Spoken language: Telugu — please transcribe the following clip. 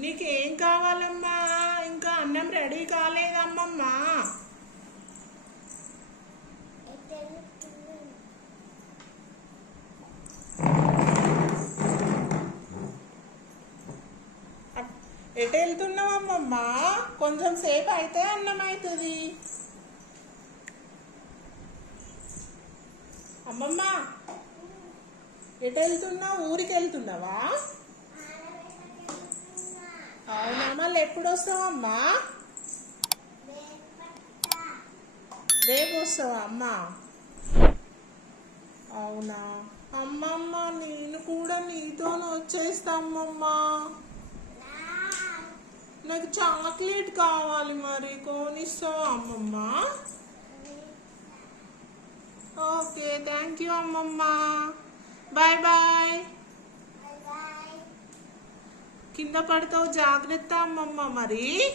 నీకేం కావాలమ్మా? ఇంకా అన్నం రెడీ కాలేదమ్మమ్మా. ఎటు వెళ్తున్నావమ్మమ్మా? కొంచెం సేపు అయితే అన్నం అవుతుంది. అమ్మమ్మ ఎటు వెళ్తున్నావు? ఊరికి వెళ్తున్నావా? అవునా, మళ్ళీ ఎప్పుడు వస్తావమ్మా? రేపు వస్తావా అమ్మా? అవునా అమ్మమ్మ, నేను కూడా నీతో వచ్చేస్తా అమ్మమ్మా. నాకు చాక్లెట్ కావాలి, మరి కొనిస్తావా అమ్మమ్మ? ఓకే, థ్యాంక్ యూ అమ్మమ్మ. Bye bye. కింద పడతావు, జాగ్రత్త అమ్మమ్మ మరి.